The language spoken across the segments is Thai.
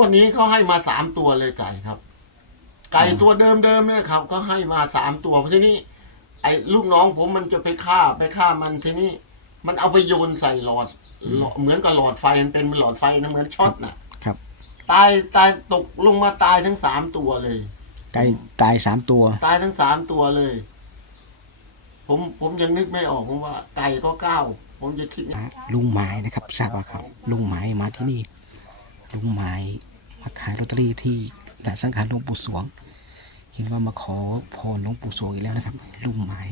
วันนี้เขาให้มาสามตัวเลยไก่ครับ ไก่ตัวเดิมๆเนี่ยครับ ก็ให้มาสามตัวทีนี้ไอ้ลูกน้องผมมันจะไปฆ่าไปฆ่ามันทีนี้ มันเอาไปโยนใส่หลอดหลอดเหมือนกับหลอดไฟมันเป็นหลอดไฟนะเหมือนช็อตน่ะครับ ตายตายตกลงมาตายทั้งสามตัวเลยไก่ตายสามตัว ตายทั้งสามตัวเลย ผมผมยังนึกไม่ออกผมว่าไก่ก็เก้าผมจะคิด ลุงหมายนะครับทราบว่าครับ ลุงหมายมาที่นี่ ลุงหมาย มาขายลอตเตอรี่ที่หลานสังขารหลวงปู่สวง เห็นว่ามาขอพรหลวงปู่สวงอีกแล้วนะครับลุงหมาย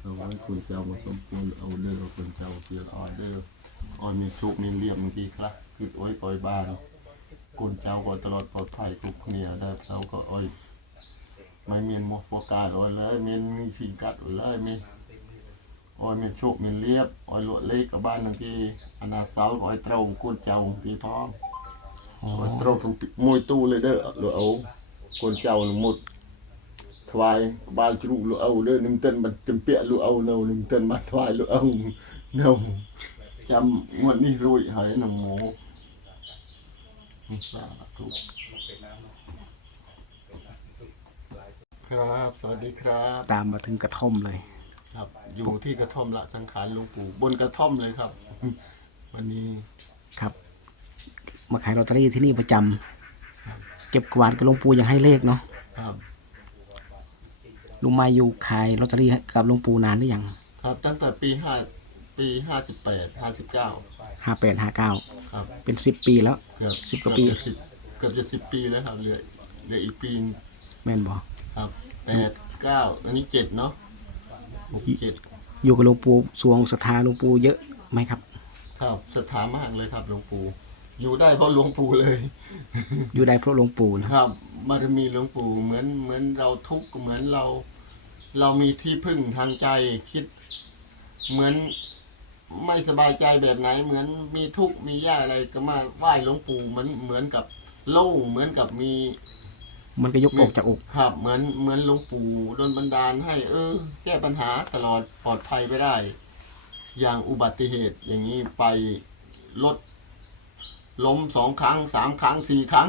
เอาไว้คุณเจ้ามาสมควรเอาเด้อคุณเจ้าเพียรออเดอร์ออยมีชุกมีเลี่ยมมีครับคืออ้ยปล่อยบานคุณเจ้าก็ตลอดปลอดภัยทุกเนี่ยได้เราก็อ้อยไม่มีหมดโปกาดอ้ยเลยมีมีสิ่งกัดเลยมีโอ้ยมีชุกมีเลียบ อ้อยมีโอ้อยลวดเล็กกับบ้านนึงที่อนาเสาโอ้ยตรงคุณเจ้าพี่พ้องอ๋อโอ้ยตรงมวยตู้เลยเด้อหรือเอาคุณเจ้าหมดถวายบ้านជ្รุลูกเอาเด้อนึงเต้นมันจำเปี้ยลูกเอาเนานึงเต้นมาถวายลูกเอาเนาจำงวดนี้รวยหายหน้ำหมูสาธุครับ สวัสดีครับ ตามมาถึงกระท่อมเลย ครับ อยู่ที่กระท่อมละสังขารหลวงปู่บนกระท่อมเลยครับ วันนี้ครับ มาขายลอตเตอรี่ที่นี่ประจำเก็บกวาดกับหลวงปู่ยังให้เลขเนาะครับ ลุงมาอยู่ขายลอตเตอรี่กับหลวงปู่นานหรือยังครับตั้งแต่ปีห้าปีห้าสิบแปดห้าสิบเก้าห้าแปดห้าเก้าครับเป็นสิบปีแล้ว เกือบสิบกว่าปี เอบจะสิบเกือบจะสิบปีแล้วครับเหลือเหลืออีกปีนงแม่นบอกครับแปดเก้าอันนี้เจ็ดเนาะ หกเจ็ดอยู่กับหลวงปู่สวงศรัทธาหลวงปู่เยอะไหมครับ ครับศรัทธามากเลยครับหลวงปู่อยู่ได้เพราะหลวงปู่เลย อยู่ได้เพราะหลวงปู่นะครับบารมีหลวงปู่เหมือนเหมือนเราทุกข์เหมือนเรา เรามีที่พึ่งทางใจคิด เหมือนไม่สบายใจแบบไหน เหมือนมีทุกข์มียากอะไรก็มาไหว้หลวงปู่เหมือนเหมือนกับโล่งเหมือนกับมี มันก็ยกออกจากอกครับ เหมือนเหมือนหลวงปู่ดลบันดาลให้ เออ แก้ปัญหาตลอดปลอดภัยไปได้ อย่างอุบัติเหตุอย่างนี้ไปรถล้มสองครั้งสามครั้งสี่ครั้ง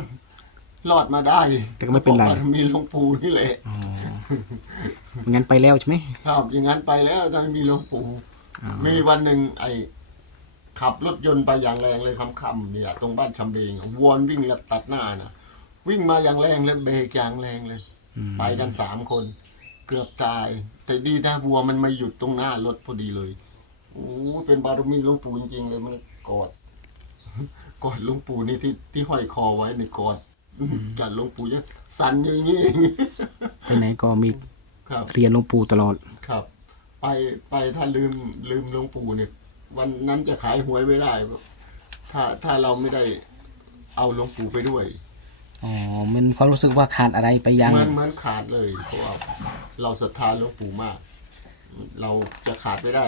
รอดมาได้แต่ก็ไม่เป็นไรพาะบารมีหลวงปู่นี่แหละอ๋องั้นไปแล้วใช่ไหมครับ อย่างนั้นไปแล้วถ้าไม่มีหลวงปู่อ๋อมีวันหนึ่งไอ้ขับรถยนต์ไปอย่างแรงเลยคำๆเนี่ย ตรงบ้านชำเบงวนวิ่งแล้วตัดหน้านะ วิ่งมาอย่างแรงเลยเบรกอย่างแรงเลยอืมไปกันสามคน เกือบตาย แต่ดีนะวัวมันมาหยุดตรงหน้ารถพอดีเลยโอ้เป็นบารมีหลวงปู่จริงๆเลยมันกอดกอดหลวงปู่นี่ที่ที่ห้อยคอไว้ในกอดจัดหลวงปู่ยังสั่นอยู่อย่างนี้เองไปไหนก็มีครับเรียนหลวงปู่ตลอดครับ ไปไปถ้าลืมลืมหลวงปู่เนี่ยวันนั้นจะขายหวยไม่ได้ ถ้าถ้าเราไม่ได้เอาหลวงปู่ไปด้วย อ๋อมันความรู้สึกว่าขาดอะไรไปยัง เหมือนเหมือนขาดเลยเพราะว่าเราศรัทธาหลวงปู่มาก เราจะขาดไม่ได้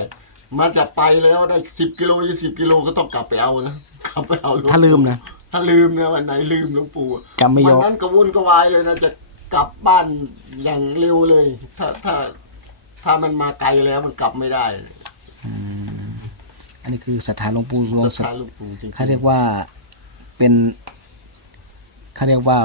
มันจะไปแล้วได้สิบกิโลยี่สิบกิโลก็ต้องกลับไปเอานะกลับไปเอาหวงปู่ถ้าลืมนะ ถ้าลืมนะวันไหนลืมหลวงปู่จำไม่ยวัอมนั้นกระวนกระวายเลยนะจะกลับบ้านอย่างเร็วเลย ถ้าถ้าถ้ามันมาไกลแล้วมันกลับไม่ได้อันนี้คือศรัทธาหลวงปู่รวศมรัทศรัทธาหลวงปู่จริงๆ เขาเรียกว่าเป็น เขาเรียกว่า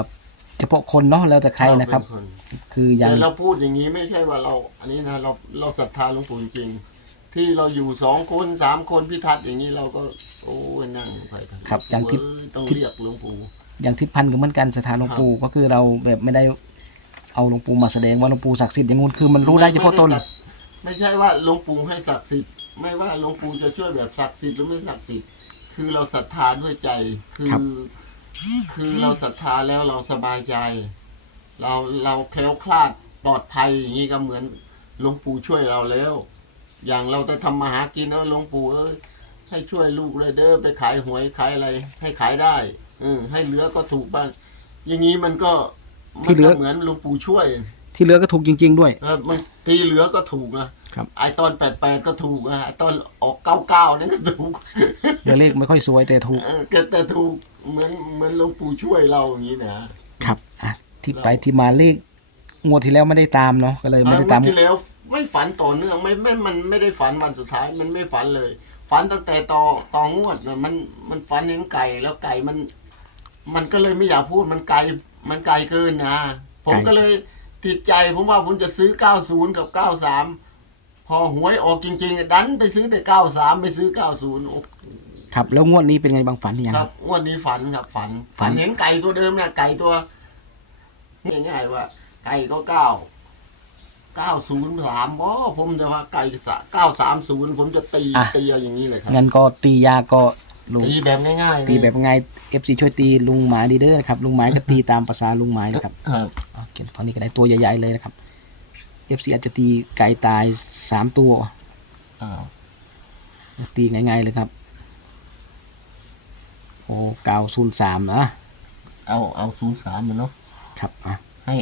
เฉพาะคนเนาะแล้วแต่ใครนะครับ เาเป็นคือยังแต่เราพูดอย่างนี้ไม่ใช่ว่าเรา อันนี้นะเราเราศรัทธาหลวงปู่จริงๆที่เราอยู่สองคนสามคนพิทัศน์อย่างนี้เราก็ โอ้ยนั่งไปทำครับอย่างที่ เว้ยต้องเรียกหลวงปู่ อย่างทิศพันธ์ก็เหมือนกันศรัทธาหลวงปู่ก็คือเราแบบไม่ได้เอาหลวงปู่มาแสดงว่าหลวงปู่ศักดิ์สิทธิ์อย่างงู้นคือมันรู้ได้เฉพาะตนไม่ได้ศักดิ์ไม่ใช่ว่าหลวงปู่ให้ศักดิ์สิทธิ์ไม่ว่าหลวงปู่จะช่วยแบบศักดิ์สิทธิ์หรือไม่ศักดิ์สิทธิ์คือเราศรัทธาด้วยใจ คือครับ คือเราศรัทธาแล้วเราสบายใจ เราเราแคล้วคลาดปลอดภัยอย่างนี้ก็เหมือนหลวงปู่ช่วยเราแล้ว อย่างเราจะทำมาหากินเออหลวงปู่เอ้ยให้ช่วยลูกเลยเด้อไปขายหวยขายอะไร ให้ขายได้เออให้เหลือก็ถูกบ้างอย่างนี้มันก็มัที่นเหลืก็อเหมือนหลวงปู่ช่วย ที่เหลือก็ถูกจริง ๆ ด้วย เออบางทีเหลือก็ถูกนะครับ ไอตอนแปดแปดก็ถูกนะไอตอนออกเก้าเก้านี่ก็ถูกเหลือเลขไม่ค่อยสวยแต่ถูกเออแต่แต่ถูกเหมือนเหมือนหลวงปู่ช่วยเราอย่างนี้นะครับอะที่ไปที่มาเลขงวดที่แล้วไม่ได้ตามเนาะก็เลยไม่ได้อะตามงวดที่แล้วไม่ฝันต่อเนื่องไม่ไม่มันไม่ได้ฝันวันสุดท้ายมันไม่ฝันเลย ฝันตั้งแต่ต่อต่องวดน่ะมันมันฝันเห็นไก่แล้วไก่มัน มันก็เลยไม่อยากพูดมันไกลมันไกลเกินนะผมก็เลย ติดใจผมว่าผมจะซื้อ 90 กับ 93 พอหวยออกจริงๆ ดันไปซื้อแต่ 93 ไม่ซื้อ 90โอ้ครับ แล้วงวดนี้เป็นไงบางฝันหรือยัง ครับงวันนี้ฝันครับฝัน ฝัฝัน นเห็นไก่ตัวเดิมเนี่ยไก่ตัวง่ายๆว่า ไก่ก็เก้าเก้าศูนย์สามบ่ผมจะว่าไก่เก้าสามศูนย์ผมจะตีตีเอาอย่างนี้เลยครับ งั้นก็ตียากก็ ลุงตีแบบง่ายๆเลยตีแบบไงเอฟซีช่วยตีลุงหมายดีเด้อนะครับลุงหมายก็ตีตามภาษาลุงหมายนะครับครับโอเคพอนี้ก็ได้ตัวใหญ่ๆเลยนะครับเอฟซีอาจจะตีไก่ตายสามตัวอ้าวตีง่ายๆเลยครับ โอ้เก้าศูนย์สามนะเอาเอาศูนย์สามมันเนาะครับอะให้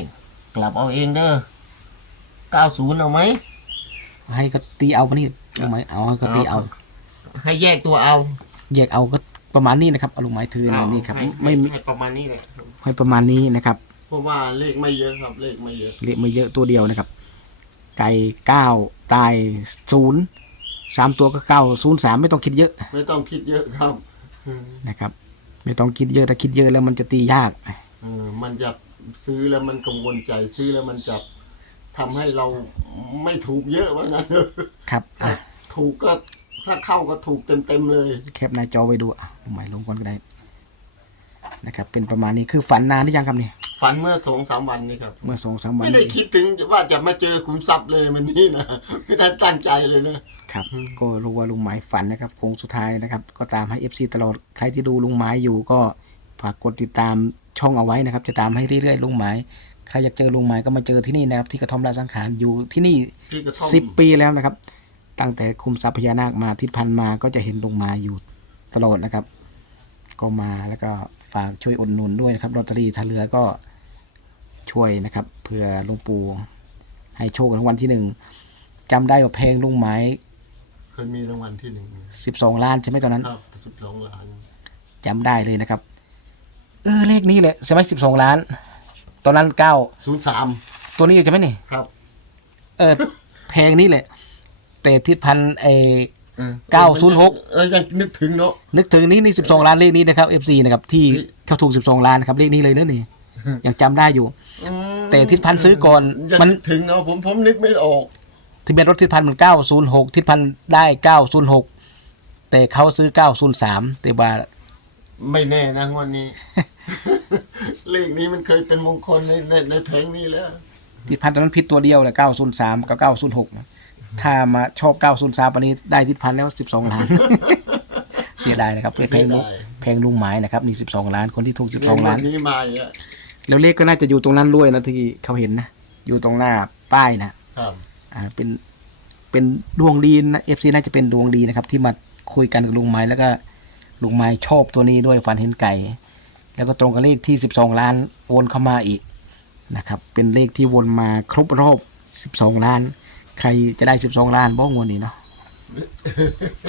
กลับเอาเองเด้อเก้าศูนย์เอาไหมให้ก็ตีเอาปะนี่ลุงหมายเอาให้ก็ตีเอา ให้แยกตัวเอา แยกเอาก็ประมาณนี้นะครับเอาลุงหมายถือในนี่ครับให้ไม่มีให้ประมาณนี้เลยให้ประมาณนี้นะครับ เพราะว่าเลขไม่เยอะครับเลขไม่เยอะเละไม่เยอะตัวเดียวนะครับ ไก่เก้าตายศูนย์สามตัวก็เก้าศูนย์สามไม่ต้องคิดเยอะ ไม่ต้องคิดเยอะครับอืมนะครับ ไม่ต้องคิดเยอะถ้าคิดเยอะแล้วมันจะตียากเออมันจะซื้อแล้วมันกังวลใจซื้อแล้วมันจะทำให้เราไม่ถูกเยอะว่างั้นเถอะครับถ้าอะถูกก็ ถ้าเข้าก็ถูกเต็มๆเลย แคปหน้าจอไว้ดูอะลงหมายลงก่อนก็ได้นะครับ เป็นประมาณนี้คือฝันนานหรือยังครับเนี่ยฝันเมื่อสองสามวันนี้ครับ เมื่อสองสามวันไม่ได้นี้คิดถึงว่าจะมาเจอขุมทรัพย์เลยมันนี่นะไม่ได้ตั้งใจเลยนะครับ ก็รู้ว่าลุงหมายฝันนะครับโค้งสุดท้ายนะครับ ก็ตามให้ FC ตลอดใครที่ดูลุงหมายอยู่ก็ฝากกดติดตามช่องเอาไว้นะครับ จะตามให้เรื่อยๆลุงหมายใครอยากเจอลุงหมายก็มาเจอที่นี่นะครับ ที่กระท่อมราชสังขารอยู่ที่นี่ที่กระท่อมสิบปีแล้วนะครับ ตั้งแต่คุมทรัพย์พญานาคมาทิศพันธ์มาก็จะเห็นลุงหมายอยู่ตลอดนะครับ ก็มาแล้วก็ฝากช่วยอุดหนุนด้วยนะครับลอตเตอรี่ทาเรือก็ช่วยนะครับเพื่อหลุงปู่ให้โชครางวัลที่หนึ่งจำได้ว่าเพลงลุงหมายเคยมีรางวัลที่หนึ่งสิบสองล้านใช่ไหมตอนนั้นครับสุดสองล้านจำได้เลยนะครับ เออเลขนี้แหละใช่ไหมสิบสองล้าน ตอนนั้นเก้าศูนย์สามตัวนี้ใช่ไหมนี่ครับ เออเพลงนี้แหละ แต่ทิศพันธ์ไอออเก้าศูนย์หกเออยังนึกถึงเนาะ นึกถึงนี่นี่สิบสองล้านเลขนี้นะครับ FC นะครับที่นี่เขาถูกสิบสองล้านนะครับเลขนี้เลยเนอะนี่ยังจำได้อยู่ อืมแต่ทิศพันธ์ซื้อก่อนยังมัน นึกถึงเนาะผมผมนึกไม่ออกทะเบียนรถทิศพันธ์มันเก้าศูนย์หกทิศพันธ์ได้เก้าศูนย์หกแต่เขาซื้อเก้าศูนย์สามแต่ว่าไม่แน่นะงวันนี้ เลขนี้มันเคยเป็นมงคลในในในเพลงนี้แล้ว ทิศพันธ์ตอนนั้นผิดตัวเดียวเลยเก้าศูนย์สามกับเก้าศูนย์หกนะ ถ้ามาชอบเก้าศูนย์สามวันนี้ได้ทิศพันธ์แล้วสิบสองล้าน เสียดายนะครับเพลงเสียดายเพลงลุงหมายนะครับนี่สิบสองล้านคนที่ถูกสิบเงิสองนล้าวันนนี้มาอย่างเงี้ยแล้วเลขก็น่าจะอยู่ตรงนั้นด้วยนะที่เขาเห็นนะอยู่ตรงหน้าป้ายนะครับ อ่าเป็นเป็นดวงดีนะเอฟซีน่าจะเป็นดวงดีนะครับ ที่มาคุยกันกับลุงไม้แล้วก็ลุงไม้ชอบตัวนี้ด้วยฝันเห็นไก่ แล้วก็ตรงกับเลขที่สิบสองล้านโอนเข้ามาอีกนะครับ เป็นเลขที่วนมาครบรอบสิบสองล้าน ใครจะได้สิบสองล้านบ้างวันนี้เนาะ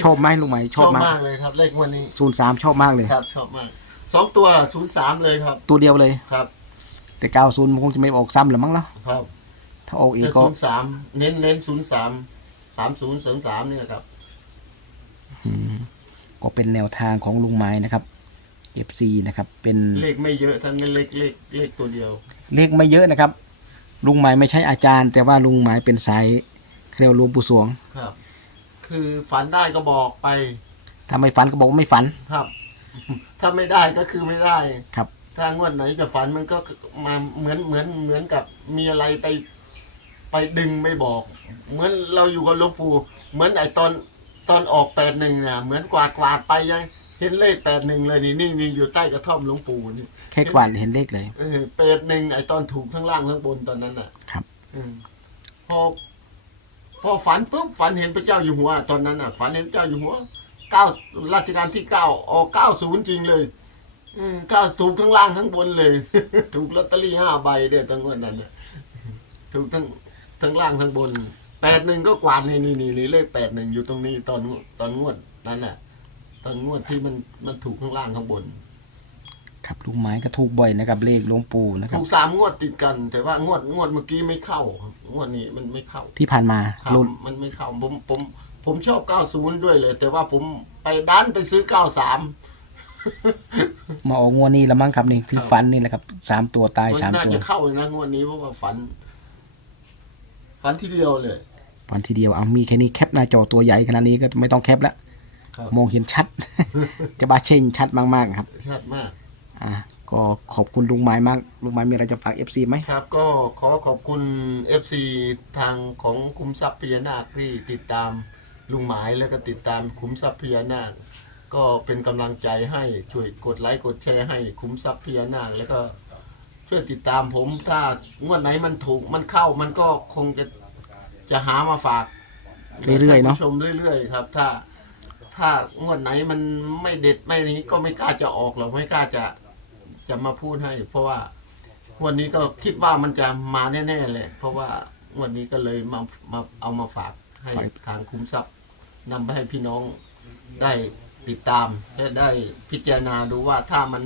ชอบไหมลุงไม้ชชออบบมากมากเลยครับ เลขงวันนี้ศูนย์สามชอบมากเลย ครับ ชอบมากสองตัวศูนย์สามเลยครับ ตัวเดียวเลย ครับ แต่เก้าศูนย์คงจะไม่ออกซ้ำหรือมั้งเนาะครับถ้าออกอีกแต่ก็ศูนย์สามเน้นเน้นศูนย์สามสามศูนย์สามสามนี่นะครับ อืมก็เป็นแนวทางของลุงไม้นะครับ FC นะครับเป็นเลขไม่เยอะทั้งนั้นเลขเลขเลขตัวเดียว เลขไม่เยอะนะครับ ลุงหมายไม่ใช่อาจารย์ แต่ว่าลุงหมายเป็นสาย เครียวหลวงปู่สวง ครับ คือฝันได้ก็บอกไปถ้าไม่ฝันก็บอกว่าไม่ฝันครับ ถ้าไม่ได้ก็คือไม่ได้ ครับ ถ้างวดไหนจะฝันมันก็มาเหมือนเหมือนเหมือนกับมีอะไรไป ไปดึงไม่บอก เหมือนเราอยู่กับหลวงปู่เหมือนไอ้ตอนตอนออกแปดหนึ่งเนี่ยเหมือนกวาดกวาดไปยังเห็นเลขแปดหนึ่งเลยนี่นี่นี่อยู่ใต้กระท่อมหลวงปู่นี่แค่กวาดเห็นเลขเลยเออแปดหนึ่งไอ้ตอนถูกทั้งล่างทั้งบนตอนนั้นอะ ครับอืมพอ พอฝันปุ๊บฝันเห็นพระเจ้าอยู่หัว ตอนนั้นอะ ฝันเห็นพระเจ้าอยู่หัวเก้าราชการที่เก้าออกเก้าศูนย์จริงเลยอืเก้าถูกทั้งล่างทั้งบนเลย ถูกลอตเตอรี่ห้าใบเด้อตั้งวันนั้นถูกทั้งทั้งล่างทั้งบนแปดหนึ่งก็กวาดนี่นี่นี่นี่เลขแปดหนึ่งอยู่ตรงนี้ตอนตอนงวดนั้นน่ะตอนงวดที่มันมันถูกข้างล่างข้างบน ครับลุงหมายก็ถูกบ่อยนะครับเลขหลวงปู่นะครับ ถูกสามงวดติดกัน แต่ว่างวดงวดเมื่อกี้ไม่เข้าครับงวดนี้มันไม่เข้าที่ผ่านมาครับลุนมันไม่เข้าผมผมผมชอบ 90 ด้วยเลย แต่ว่าผมไปดันไปซื้อ 93มาออกงวดนี้แล้วมั้งครับนี่ที่ฟันนี่แหละครับสามตัวตายมันสามน่าตัวจะเข้าเลยนะงวดนี้เพราะว่าฝัน ฝันทีเดียวเลยฟันทีเดียวเอามีแค่นี้แคปหน้าจอตัวใหญ่ขนาดนี้ก็ไม่ต้องแคปแล้วครับ มองเห็นชัด จะบาเช่งชัดมากๆครับ ชัดมาก อ่าก็ขอบคุณลุงไม้มากลุงไม้มีอะไรจะฝากเอฟซีไหมครับก็ขอขอบคุณ FC ทางของคุมทรัพย์พญานาคที่ติดตามลุงหมายแล้วก็ติดตามคุมทรัพย์พญานาค ก็เป็นกำลังใจให้ช่วยกดไลค์กดแชร์ให้คุมทรัพย์พญานาคแล้วก็ช่วยติดตามผมถ้างวดไหนมันถูกมันเข้ามันก็คงจะจะหามาฝากเรื่อยๆเนาะท่ผู้ชมเรื่อยๆครับ ถ้าถ้างวดไหนมันไม่เด็ดไม่นี้ก็ไม่กล้าจะออกหรอกไม่กล้าจะ จะมาพูดให้ เพราะว่าวันนี้ก็คิดว่ามันจะมาแน่ๆเลยเพราะว่าวันนี้ก็เลยมามาเอามาฝากให้ทางคุ้มทรัพย์นำไปให้พี่น้องได้ติดตามและได้พิจารณาดูว่าถ้ามัน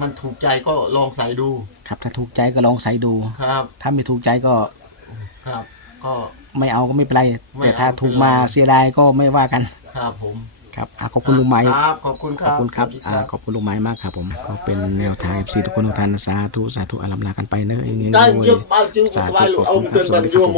มันถูกใจก็ลองใส่ดูครับ ถ้าถูกใจก็ลองใส่ดู ครับ ถ้าไม่ถูกใจก็ครับ ก็ไม่เอาก็ไม่เป็นไร ไม่แต่ถ้าเอาถูกมาเสียดายก็ไม่ว่ากัน ครับผม ครับอะขอบคุณลุงไม้ครับขอบคุณคขรัอบ บคุณครับสวัสดีอ่าขอบคุณลุงไม้มากครับผมก็เป็นแนวทาง FC ทุกคนทุกท่านสาธุสาธุอาลัมลากันไปเนอะเองเองได้ด้วยยกบ้านจึงสาไว้ธุเอาขอบคุณคเกิรับนสวัสดีครับบันยวผมม